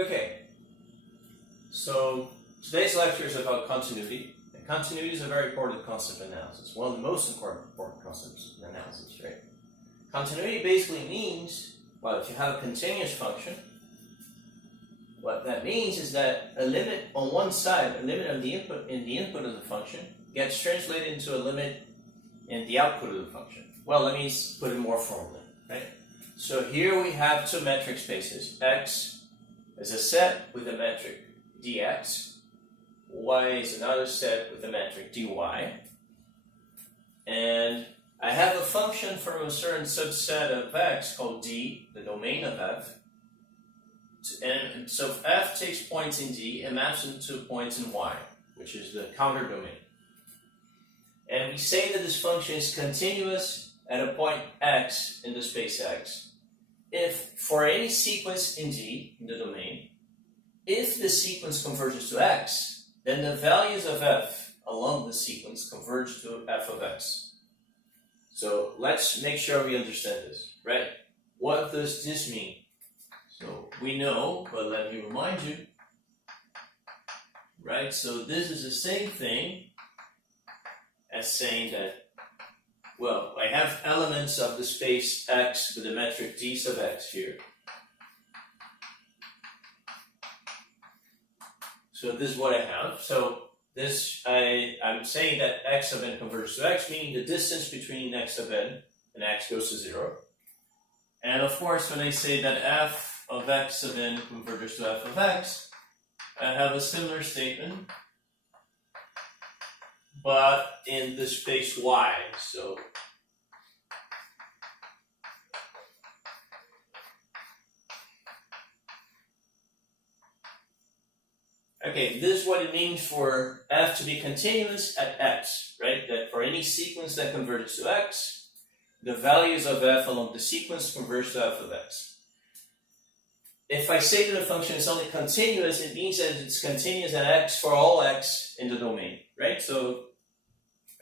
Okay, so today's lecture is about continuity. And continuity is a very important concept in analysis. One of the most important concepts in analysis, right? Continuity basically means, well, if you have a continuous function, what that means is that a limit on one side, a limit of the input of the function, gets translated into a limit in the output of the function. Well, let me put it more formally, right? So here we have two metric spaces. X is a set with a metric dx. Y is another set with a metric dy. And I have a function from a certain subset of x called D, the domain of f. And so if f takes points in D, it maps into points in y, which is the counter domain. And we say that this function is continuous at a point x in the space x if for any sequence in D, in the domain, if the sequence converges to x, then the values of f along the sequence converge to f of x. So let's make sure we understand this, right? What does this mean? So we know, but let me remind you, right? So this is the same thing as saying that, well, I have elements of the space x with the metric d sub x here. So this is what I have. So this, I'm saying that x sub n converges to x, meaning the distance between x sub n and x goes to 0. And of course, when I say that f of x sub n converges to f of x, I have a similar statement, but in the space y. So okay, this is what it means for f to be continuous at x, right? That for any sequence that converges to x, the values of f along the sequence converge to f of x. If I say that a function is only continuous, it means that it's continuous at x for all x in the domain, right? So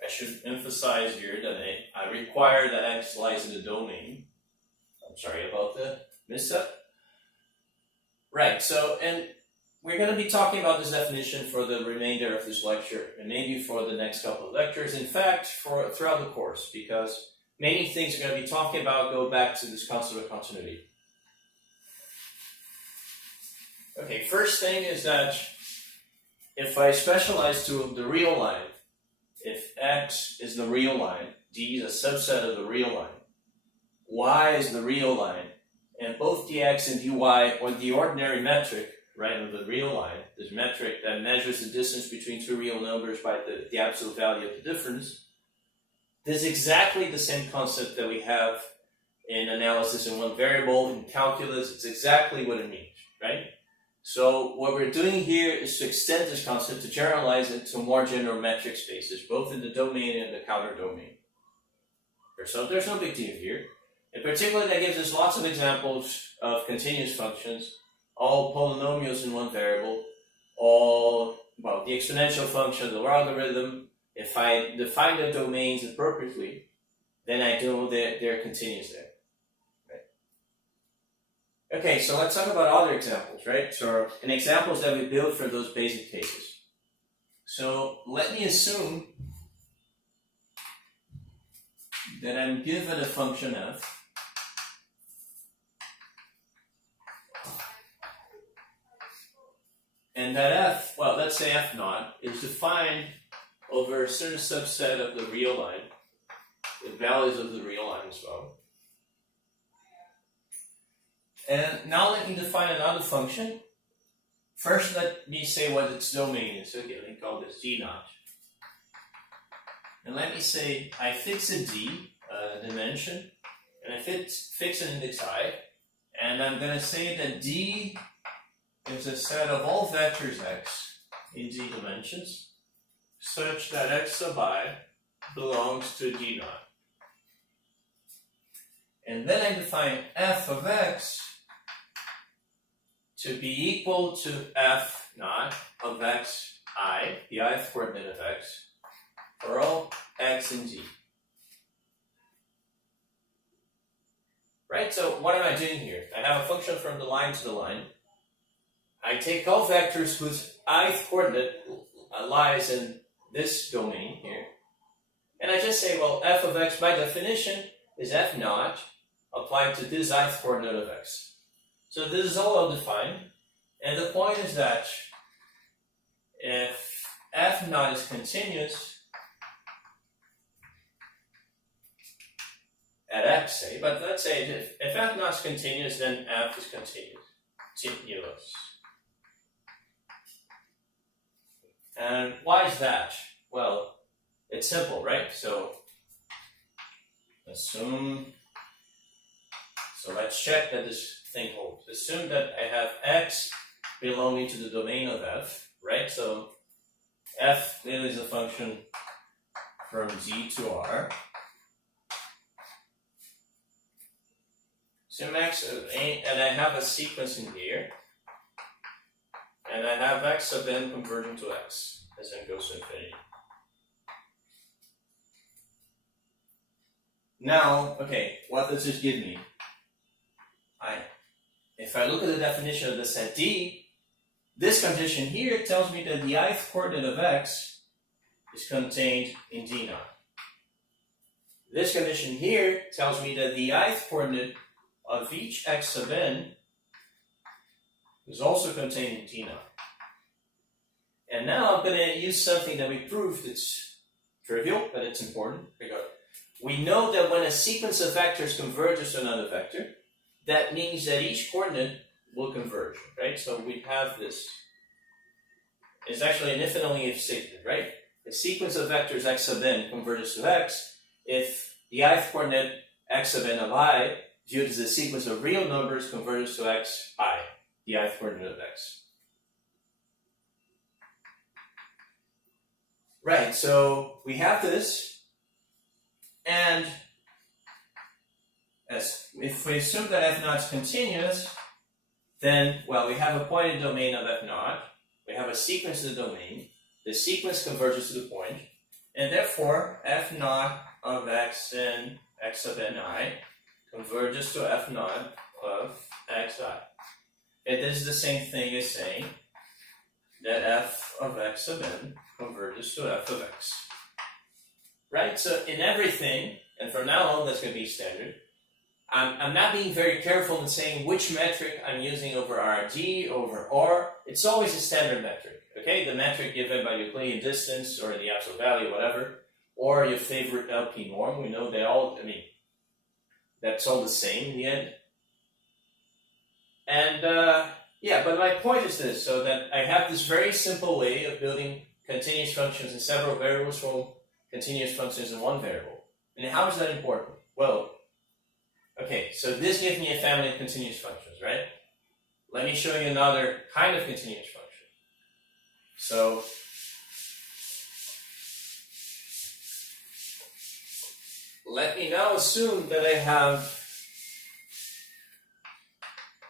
I should emphasize here that I require that x lies in the domain. I'm sorry about the mishap. Right, so, and we're going to be talking about this definition for the remainder of this lecture, and maybe for the next couple of lectures. In fact, throughout the course, because many things we're going to be talking about go back to this concept of continuity. Okay, first thing is that if I specialize to the real line, if x is the real line, d is a subset of the real line, y is the real line, and both dx and dy are the ordinary metric, right, of the real line, this metric that measures the distance between two real numbers by the absolute value of the difference, this is exactly the same concept that we have in analysis in one variable, in calculus. It's exactly what it means, right? So what we're doing here is to extend this concept, to generalize it to more general metric spaces, both in the domain and the counter domain. So there's no big deal here. In particular, that gives us lots of examples of continuous functions, all polynomials in one variable, all, well, the exponential function, the logarithm. If I define the domains appropriately, then I know that they're continuous there. Okay, so let's talk about other examples, right? So, and examples that we build for those basic cases. So, let me assume that I'm given a function f, and that f, well, let's say f naught, is defined over a certain subset of the real line, the values of the real line as well. And now let me define another function. First, let me say what its domain is. Okay, let me call this d naught. And let me say I fix a d dimension, and I fix an index I, and I'm going to say that d is a set of all vectors x in d dimensions, such that x sub I belongs to d naught. And then I define f of x to be equal to f naught of x I, the ith coordinate of x, for all x in d. Right, so what am I doing here? I have a function from the line to the line, I take all vectors whose ith coordinate lies in this domain here, and I just say, well, f of x by definition is f naught applied to this ith coordinate of x. So this is all well defined, and the point is that if f naught is continuous at x, say, but let's say if f naught is continuous, then f is continuous. And why is that? Well, it's simple, right? So let's check that this thing holds. Assume that I have x belonging to the domain of f, right? So f clearly is a function from z to r. Assume x, and I have a sequence in here, and I have x sub n converging to x as n goes to infinity. Now, okay, what does this give me? If I look at the definition of the set D, this condition here tells me that the ith coordinate of x is contained in D naught. This condition here tells me that the ith coordinate of each x sub n is also contained in D naught. And now I'm going to use something that we proved. It's trivial, but it's important. We know that when a sequence of vectors converges to another vector, that means that each coordinate will converge, right? So we have this. It's actually an if and only if statement, right? A sequence of vectors x sub n converges to x if the ith coordinate x sub n of I, viewed as a sequence of real numbers, converges to x I, the ith coordinate of x. Right, so we have this, and if we assume that f naught is continuous, then, well, we have a pointed domain of f naught, we have a sequence of the domain, the sequence converges to the point, and therefore f naught of x and x sub ni converges to f naught of xi. And this is the same thing as saying that f of x sub n converges to f of x. Right? So in everything, and from now on that's going to be standard, I'm not being very careful in saying which metric I'm using over RD, over R. It's always a standard metric, okay? The metric given by Euclidean distance or the absolute value, whatever, or your favorite LP norm. We know they all, that's all the same in the end. And yeah, but my point is this, so that I have this very simple way of building continuous functions in several variables from continuous functions in one variable. And how is that important? Well, okay, so this gives me a family of continuous functions, right? Let me show you another kind of continuous function. So, let me now assume that I have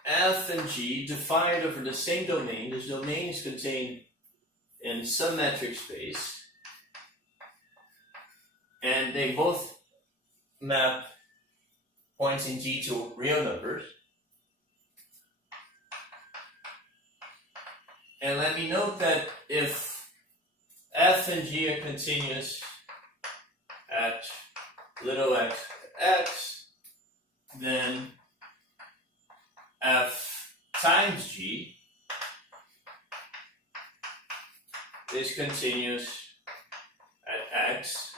f and g defined over the same domain. This domain is contained in some metric space, and they both map points in G to real numbers. And let me note that if f and g are continuous at little x, then f times g is continuous at x,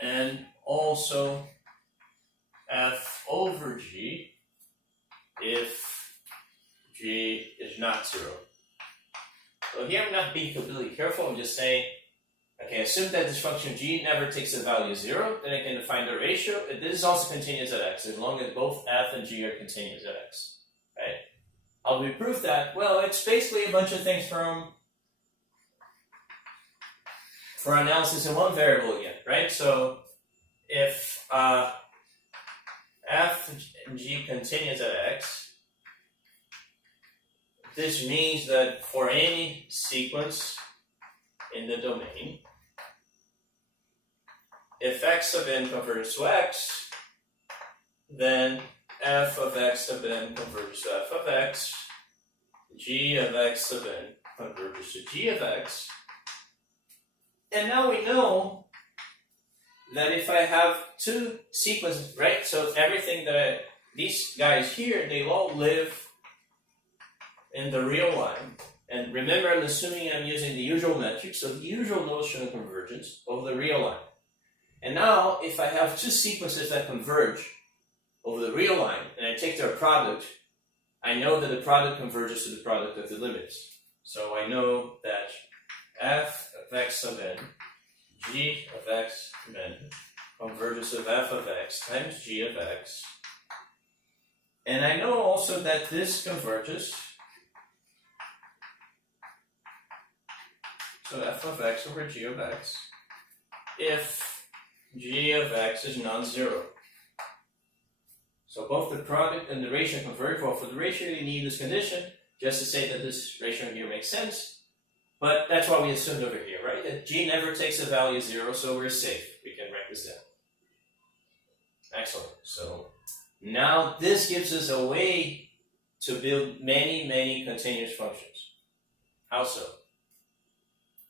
and also f over g if g is not 0. So here I'm not being completely careful, I'm just saying, okay, assume that this function g never takes the value 0, then I can define the ratio. This is also continuous at x, as long as both f and g are continuous at x, right? How do we prove that? Well, it's basically a bunch of things for analysis in one variable again, right? So if f and g continues at x, this means that for any sequence in the domain, if x sub n converges to x, then f of x sub n converges to f of x g of x sub n converges to g of x. And now we know that if I have two sequences, right? So everything that these guys here, they all live in the real line. And remember, I'm assuming I'm using the usual metric, so the usual notion of convergence over the real line. And now, if I have two sequences that converge over the real line, and I take their product, I know that the product converges to the product of the limits. So I know that f of x sub n, g of x sub n, converges of f of x times g of x. And I know also that this converges, so f of x over g of x, if g of x is non-zero. So both the product and the ratio converge. Well, for the ratio you need this condition, just to say that this ratio here makes sense. But that's what we assumed over here, right? That g never takes a value 0, so we're safe. We can write this down. Excellent. So now this gives us a way to build many, many continuous functions. How so?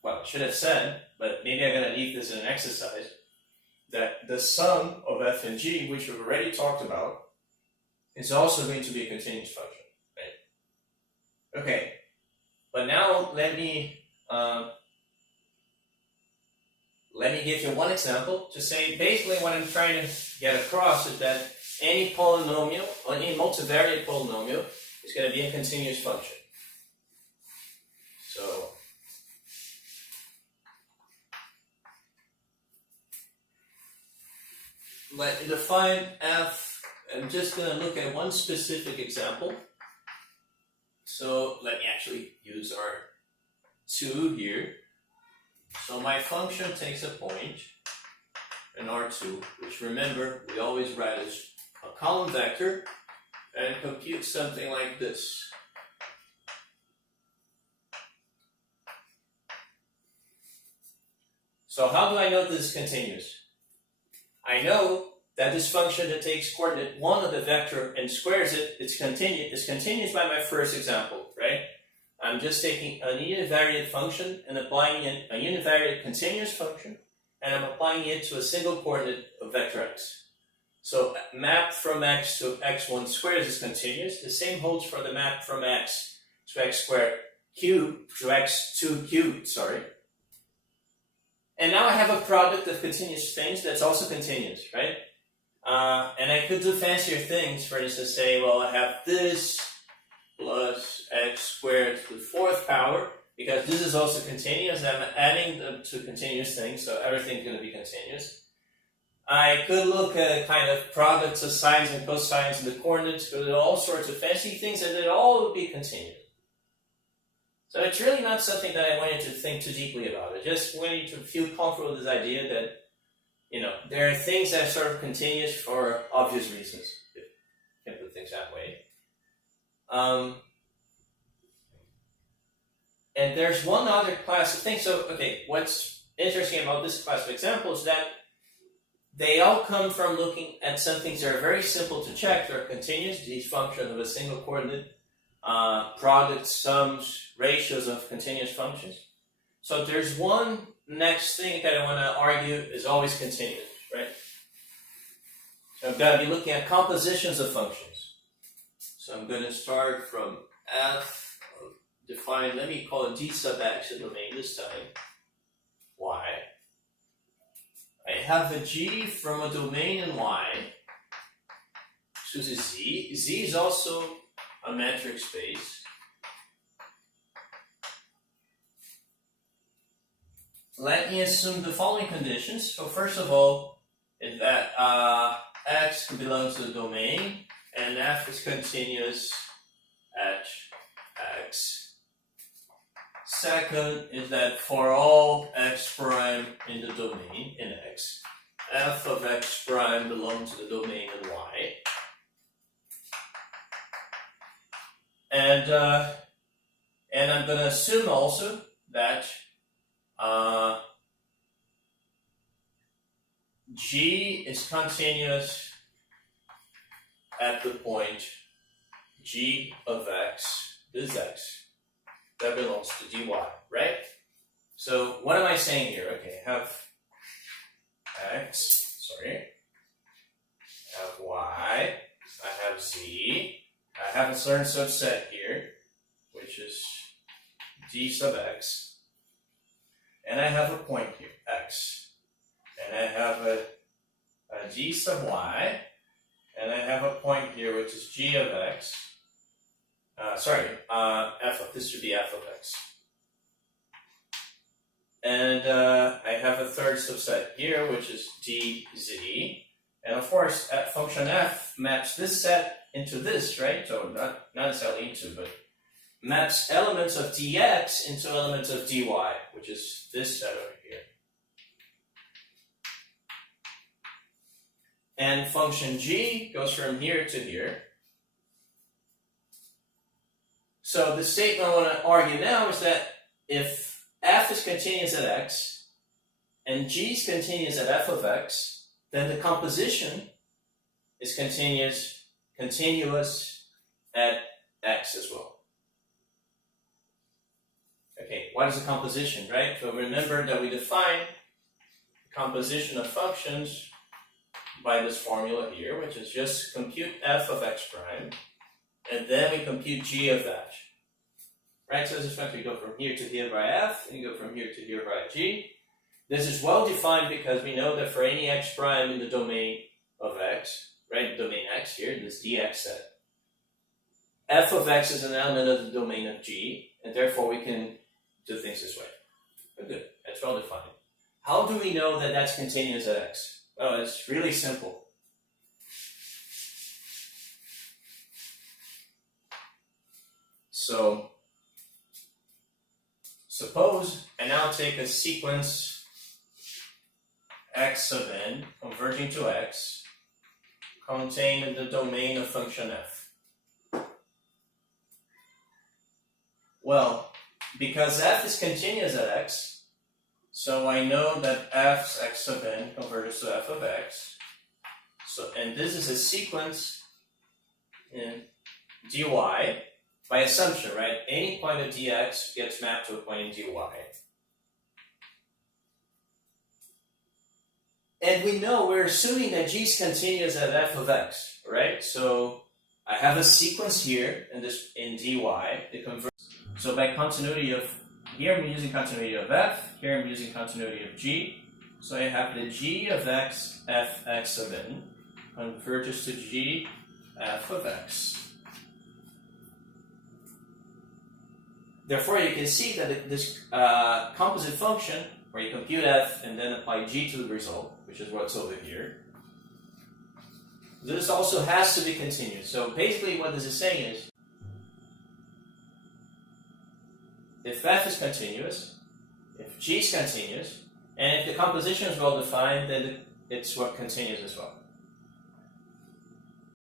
Well, I should have said, but maybe I'm going to leave this in an exercise, that the sum of f and g, which we've already talked about, is also going to be a continuous function, right? Okay, but now let me give you one example to say basically what I'm trying to get across is that any polynomial, or any multivariate polynomial, is going to be a continuous function. So let me define f. I'm just going to look at one specific example. So let me actually use our 2 here. So my function takes a point in R2, which remember, we always write as a column vector, and compute something like this. So how do I know this is continuous? I know that this function that takes coordinate 1 of the vector and squares it, it's continuous by my first example, right? I'm just taking a univariate function and applying it, a univariate continuous function, and I'm applying it to a single coordinate of vector x. So map from x to x1 squared is continuous. The same holds for the map from x to x squared cubed to x2 cubed, sorry. And now I have a product of continuous things that's also continuous, right? And I could do fancier things, for instance, say, well, I have this plus x squared to the 4th power, because this is also continuous. I'm adding them to continuous things, so everything's going to be continuous. I could look at kind of products of sines and cosines and the coordinates, could do all sorts of fancy things, and it all would be continuous. So it's really not something that I want you to think too deeply about. I just want you to feel comfortable with this idea that, you know, there are things that are sort of continuous for obvious reasons, if you can put things that way. And there's one other class of things. So, okay, what's interesting about this class of examples is that they all come from looking at some things that are very simple to check. They're continuous, these functions of a single coordinate, products, sums, ratios of continuous functions. So there's one next thing that I want to argue is always continuous, right? So I'm going to be looking at compositions of functions. So I'm going to start from f, define, let me call it d sub x a domain this time, y. I have a g from a domain in y, choose a z. Z is also a metric space. Let me assume the following conditions. So first of all, is that x belongs to the domain, and f is continuous at x. Second is that for all x prime in the domain in x, f of x prime belongs to the domain in y. And I'm going to assume also that g is continuous at the point g of x this is x. That belongs to dy, right? So what am I saying here? Okay, I have x, I have y, I have z, I have a certain subset here, which is d sub x, and I have a point here, x, and I have a g sub y, and I have a point here which is g of x, this should be f of x. And I have a third subset here which is dz, and of course function f maps this set into this, right? So not necessarily into, but maps elements of dx into elements of dy, which is this set over here. And function g goes from here to here. So the statement I want to argue now is that if f is continuous at x and g is continuous at f of x, then the composition is continuous at x as well. Okay, what is a composition, right? So remember that we define composition of functions by this formula here, which is just compute f of x prime, and then we compute g of that. Right, so this is going to go from here to here by f, and you go from here to here by g. This is well defined because we know that for any x prime in the domain of x, right, domain x here, this dx set, f of x is an element of the domain of g, and therefore we can do things this way. But good, that's well defined. How do we know that that's continuous at x? Well, it's really simple. So, suppose I now take a sequence x sub n converging to x contained in the domain of function f. Well, because f is continuous at x, so I know that f's x sub n converges to f of x. So, and this is a sequence in dy by assumption, right? Any point of dx gets mapped to a point in dy. And we know we're assuming that g is continuous at f of x, right? So I have a sequence here in dy that converges. So by continuity of, here I'm using continuity of f, here I'm using continuity of g. So I have the g of x, f x sub n, converges to g f of x. Therefore, you can see that this composite function, where you compute f and then apply g to the result, which is what's over here, this also has to be continuous. So basically what this is saying is, if f is continuous, if g is continuous, and if the composition is well defined, then it's what continuous as well.